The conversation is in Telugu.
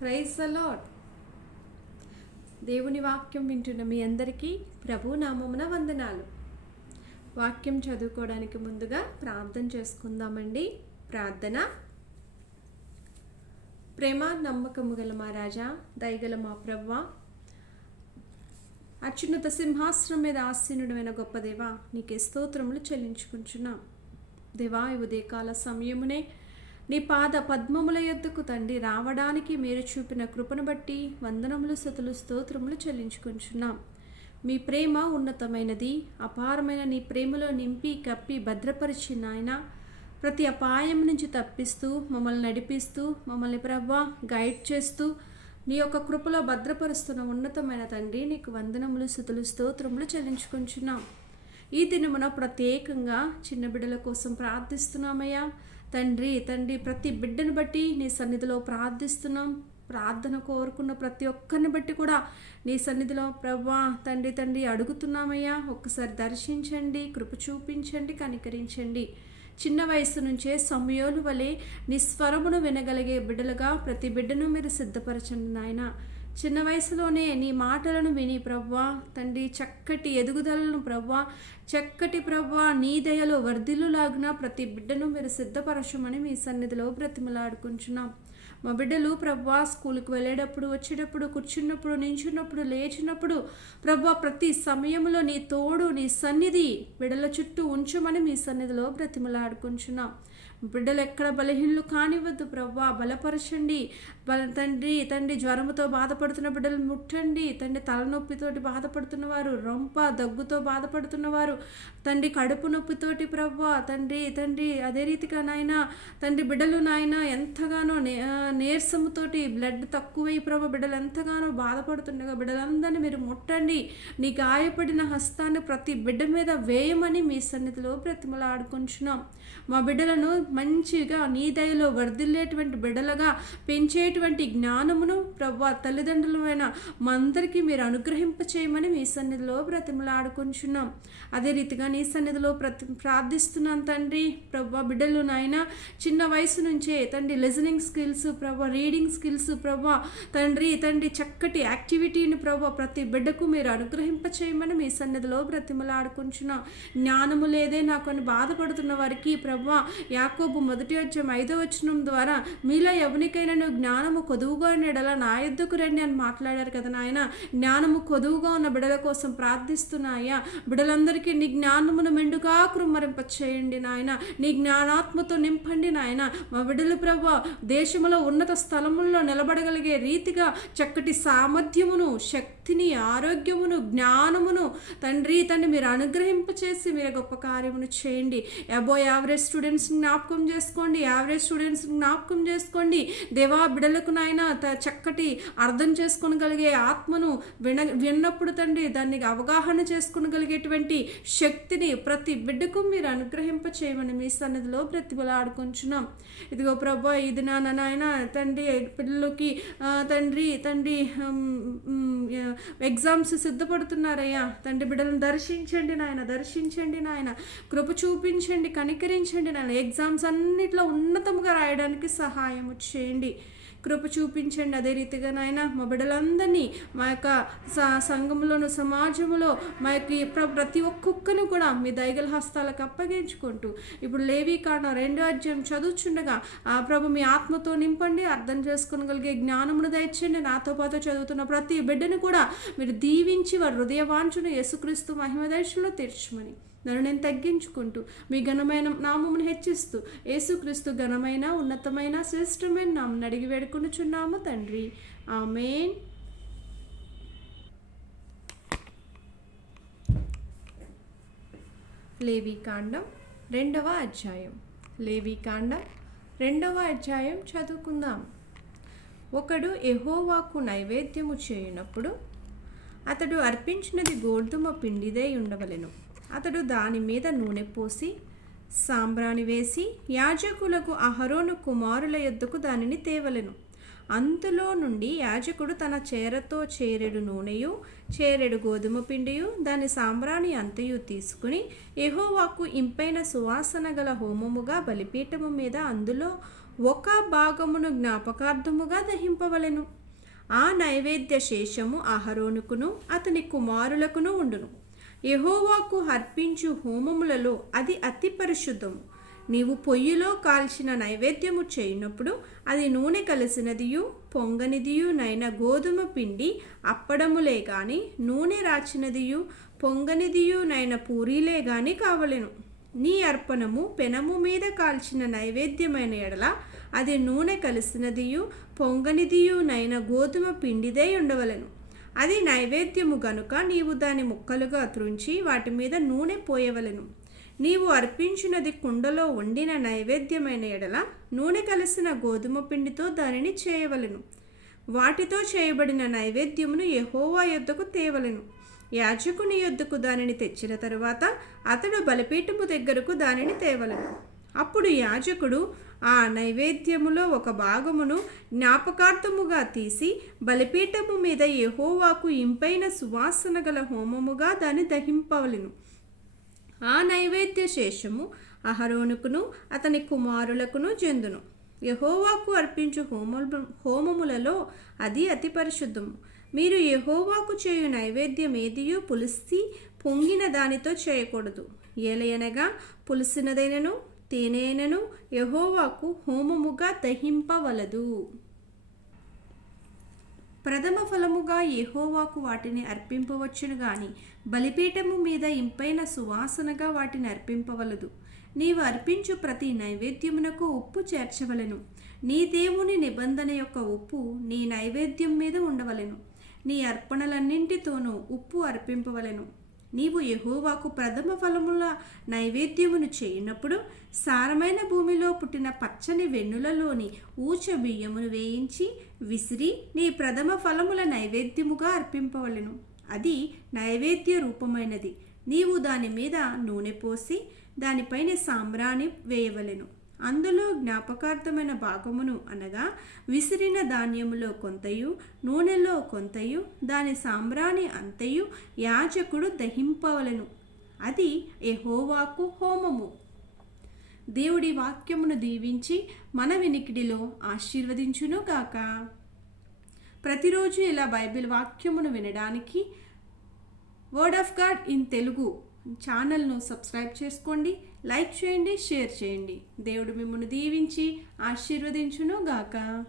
ప్రైజ్ అలాడ్ దేవుని వాక్యం వింటున్న మీ అందరికీ ప్రభు నామమున వందనాలు. వాక్యం చదువుకోవడానికి ముందుగా ప్రార్థన చేసుకుందామండి. ప్రార్థన. ప్రేమ నమ్మకము గల మా రాజా దయగల మా ప్రవ్వ. అత్యున్నత సింహాసనం మీద ఆసీనుడమైన గొప్ప దేవా నీకే స్తోత్రములు చెల్లించుకుంటున్నాం. దేవా ఈ ఉదయకాల సమయమునే నీ పాద పద్మముల యొద్దకు తండ్రి రావడానికి మీరు చూపిన కృపను బట్టి వందనములు సతులు స్తోత్రములు చెల్లించుకుంటున్నాం మీ ప్రేమ ఉన్నతమైనది అపారమైన నీ ప్రేమలో నింపి కప్పి భద్రపరిచి నాయన. ప్రతి అపాయం నుంచి తప్పిస్తూ మమ్మల్ని నడిపిస్తూ మమ్మల్ని ప్రభా గైడ్ చేస్తూ నీ యొక్క కృపలో భద్రపరుస్తున్న ఉన్నతమైన తండ్రి నీకు వందనములు శుతులు స్తోత్రములు చెల్లించుకుంటున్నాం ఈ దినమున ప్రత్యేకంగా చిన్న బిడ్డల కోసం ప్రార్థిస్తున్నామయ్యా. తండ్రి తండ్రి ప్రతి బిడ్డను బట్టి నీ సన్నిధిలో ప్రార్థిస్తున్నాం. ప్రార్థన కోరుకున్న ప్రతి ఒక్కరిని బట్టి కూడా నీ సన్నిధిలో ప్రభా తండ్రి తండ్రి అడుగుతున్నామయ్యా. ఒక్కసారి దర్శించండి కృప చూపించండి కనికరించండి. చిన్న వయసు నుంచే సమయోలు వలె నిస్వరమును వినగలిగే బిడ్డలుగా ప్రతి బిడ్డను మీరు సిద్ధపరచండి నాయన. చిన్న వయసులోనే నీ మాటలను విని ప్రవ్వా తండ్రి చక్కటి ఎదుగుదలను ప్రవ్వా చక్కటి ప్రవ్వా నీ దయలో వర్ధిల్లులాగిన ప్రతి బిడ్డను మీరు సిద్ధపరచమని మీ సన్నిధిలో బ్రతిమలాడుకుంటున్నాం. మా బిడ్డలు ప్రభా స్కూల్కి వెళ్ళేటప్పుడు వచ్చేటప్పుడు కూర్చున్నప్పుడు నించున్నప్పుడు లేచినప్పుడు ప్రభా ప్రతి సమయంలో నీ తోడు నీ సన్నిధి బిడ్డల చుట్టూ ఉంచమని మీ సన్నిధిలో బ్రతిమలాడుకుంటున్నాం. బిడ్డలు ఎక్కడ బలహీనలు కానివ్వద్దు ప్రవ్వా బలపరచండి. బల తండ్రి తండ్రి జ్వరముతో బాధపడుతున్న బిడ్డలు ముట్టండి. తండ్రి తలనొప్పితోటి బాధపడుతున్నవారు రొంప దగ్గుతో బాధపడుతున్నవారు తండ్రి కడుపు నొప్పితోటి ప్రవ్వా తండ్రి తండ్రి అదే రీతిగా నాయన తండ్రి బిడ్డలు నాయన ఎంతగానో నే నీరసముతోటి బ్లడ్ తక్కువై ప్రభా బిడ్డలు ఎంతగానో బాధపడుతుండగా బిడ్డలందరినీ మీరు ముట్టండి. నీ గాయపడిన హస్తాన్ని ప్రతి బిడ్డ మీద వేయమని మీ సన్నిధిలో బ్రతిమలాడుకుంటున్నాం మా బిడ్డలను మంచిగా నీ దయలో వర్ధిల్లేటువంటి బిడ్డలుగా పెంచేటువంటి జ్ఞానమును ప్రభు తల్లిదండ్రులమైన మందరికీ అందరికీ మీరు అనుగ్రహింప చేయమని మీ సన్నిధిలో బ్రతిమలాడుకుంటున్నాం అదే రీతిగా నీ సన్నిధిలో ప్రతి ప్రార్థిస్తున్నాను తండ్రి ప్రభు బిడ్డలు నాయన. చిన్న వయసు నుంచే తండ్రి listening skills Prabhu reading skills Prabha తండ్రి తండ్రి చక్కటి యాక్టివిటీని ప్రభు ప్రతి బిడ్డకు మీరు అనుగ్రహింప చేయమని మీ సన్నిధిలో బ్రతిమలాడుకుంటున్నాం జ్ఞానము లేదే నాకు అని బాధపడుతున్న వారికి ప్రభా యాకోబు మొదటి వచ్చం ఐదో వచనం ద్వారా మీలో ఎవరికైనా జ్ఞానము కొదువుగా ఉండేలా నా ఎద్దుకు రండి అని మాట్లాడారు కదా నాయన. జ్ఞానము కొదువుగా ఉన్న బిడల కోసం ప్రార్థిస్తున్నాయా? బిడలందరికీ నీ జ్ఞానమును మెండుగా కృమ్మరింప చేయండి నాయన. నీ జ్ఞానాత్మతో నింపండి నాయన. మా బిడలు ప్రభా దేశంలో ఉన్నత స్థలముల్లో నిలబడగలిగే రీతిగా చక్కటి సామర్థ్యమును శక్తి శక్తిని ఆరోగ్యమును జ్ఞానమును తండ్రి తండ్రి మీరు అనుగ్రహింప చేసి మీరు గొప్ప కార్యమును చేయండి. అబో యావరేజ్ స్టూడెంట్స్ని జ్ఞాపకం చేసుకోండి. యావరేజ్ స్టూడెంట్స్ని జ్ఞాపకం చేసుకోండి. దేవా బిడలకు నాయన చక్కటి అర్థం చేసుకోగలిగే ఆత్మను విన విన్నప్పుడు తండ్రి దాన్ని అవగాహన చేసుకోగలిగేటువంటి శక్తిని ప్రతి బిడ్డకు మీరు అనుగ్రహింప చేయమని మీ సన్నిధిలో ప్రతిభలాడుకుంటున్నాం ఇదిగో ప్రభా ఇది నాన్న నాయన తండ్రి పిల్లలకి తండ్రి తండ్రి ఎగ్జామ్స్ సిద్ధపడుతున్నారయ్యా. తండ్రి బిడ్డలను దర్శించండి నాయన దర్శించండి నాయన. కృప చూపించండి కనికరించండి నాయన. ఎగ్జామ్స్ అన్నిట్లో ఉన్నతంగా రాయడానికి సహాయం చేయండి. కృప చూపించండి. అదే రీతిగా నాయన మా బిడ్డలందరినీ మా యొక్క సంఘంలోను సమాజంలో మా యొక్క ప్రతి ఒక్కొక్కను కూడా మీ దైగల హస్తాలకు అప్పగించుకుంటూ ఇప్పుడు లేవి కారణం రెండో అధ్యాయం చదువుచుండగా ఆ ప్రభు మీ ఆత్మతో నింపండి అర్థం చేసుకోగలిగే జ్ఞానమును దయచండి నాతో పాటు చదువుతున్న ప్రతి బిడ్డను కూడా మీరు దీవించి వారి హృదయవాంఛను యేసుక్రీస్తు మహిమ దర్శనంలో తీర్చమని. నన్ను నేను తగ్గించుకుంటూ మీ ఘనమైన నామమును హెచ్చిస్తూ యేసుక్రీస్తు ఘనమైన ఉన్నతమైన శ్రేష్టమైన నామను అడిగి వేడుకొనుచున్నాము తండ్రి. ఆమెన్. లేవీకాండం రెండవ అధ్యాయం. లేవీకాండం రెండవ అధ్యాయం చదువుకుందాం. ఒకడు ఎహోవాకు నైవేద్యము చేయనప్పుడు అతడు అర్పించినది గోధుమ పిండిదై ఉండవలెను. అతడు దాని మీద నూనె పోసి సాంబ్రాణి వేసి యాజకులకు అహరోను కుమారుల యొద్దకు దానిని తేవలెను. అందులో నుండి యాజకుడు తన చేరతో చేరెడు నూనెయు చేరెడు గోధుమ పిండియు దాని సాంబ్రాణి అంతయు తీసుకుని ఎహోవాకు ఇంపైన సువాసన గల హోమముగా బలిపీఠము మీద అందులో ఒక భాగమును జ్ఞాపకార్థముగా దహింపవలెను. ఆ నైవేద్య శేషము అహరోనుకును అతని కుమారులకును ఉండును. యహోవాకు అర్పించు హోమములలో అది అతి పరిశుద్ధము. నీవు పొయ్యిలో కాల్చిన నైవేద్యము చేయనప్పుడు అది నూనె కలిసినదియు పొంగనిదియు నైన గోధుమ పిండి అప్పడములే గాని నూనె రాచినదియు పొంగనిదియు నైన పూరీలే గాని కావలెను. నీ అర్పణము పెనము మీద కాల్చిన నైవేద్యమైన ఎడల అది నూనె కలిసినదియు పొంగనిదియు నైన గోధుమ పిండిదే ఉండవలెను. అది నైవేద్యము గనుక నీవు దాని ముక్కలుగా త్రుంచి వాటి మీద నూనె పోయవలెను. నీవు అర్పించినది కుండలో వండిన నైవేద్యమైన ఎడల నూనె కలిసిన గోధుమ పిండితో దానిని చేయవలెను. వాటితో చేయబడిన నైవేద్యమును యహోవా యొద్దకు తేవలెను. యాజకుని యొద్దకు దానిని తెచ్చిన తరువాత అతడు బలిపీఠము దగ్గరకు దానిని తేవలెను. అప్పుడు యాజకుడు ఆ నైవేద్యములో ఒక భాగమును జ్ఞాపకార్థముగా తీసి బలిపీఠము మీద యహోవాకు ఇంపైన సువాసన గల హోమముగా దాన్ని దహింపవలెను. ఆ నైవేద్య శేషము అహరోనుకును అతని కుమారులకును చెందును యహోవాకు అర్పించు హోమ హోమములలో అది అతి పరిశుద్ధము. మీరు యహోవాకు చేయు నైవేద్యం ఏదియో పులిసి పొంగిన దానితో చేయకూడదు. ఏలయనగా పులిసినదైనను తేనెనను యహోవాకు హోమముగా దహింపవలదు. ప్రథమ ఫలముగా యహోవాకు వాటిని అర్పింపవచ్చును గాని బలిపీఠము మీద ఇంపైన సువాసనగా వాటిని అర్పింపవలదు. నీవు అర్పించు ప్రతి నైవేద్యమునకు ఉప్పు చేర్చవలెను. నీ దేవుని నిబంధన యొక్క ఉప్పు నీ నైవేద్యం మీద ఉండవలెను. నీ అర్పణలన్నింటితోనూ ఉప్పు అర్పింపవలెను. నీవు యహోవాకు ప్రథమ ఫలముల నైవేద్యమును చేయనప్పుడు సారమైన భూమిలో పుట్టిన పచ్చని వెన్నులలోని ఊచ బియ్యమును వేయించి విసిరి నీ ప్రథమ ఫలముల నైవేద్యముగా అర్పింపవలెను. అది నైవేద్య రూపమైనది. నీవు దాని మీద నూనె పోసి దానిపైన సాంబ్రాణి వేయవలెను. అందులో జ్ఞాపకార్థమైన భాగమును అనగా విసిరిన ధాన్యములో కొంతయు నూనెలో కొంతయు దాని సాంబ్రాణి అంతయు యాజకుడు దహింపవలెను. అది ఎహోవాకు హోమము. దేవుడి వాక్యమును దీవించి మన వినికిడిలో ఆశీర్వదించును గాక. ప్రతిరోజు ఇలా బైబిల్ వాక్యమును వినడానికి word of God in Telugu ఛానల్ను సబ్స్క్రైబ్ చేసుకోండి. లైక్ చేయండి షేర్ చేయండి. దేవుడు మిమ్మల్ని దీవించి ఆశీర్వదించును గాక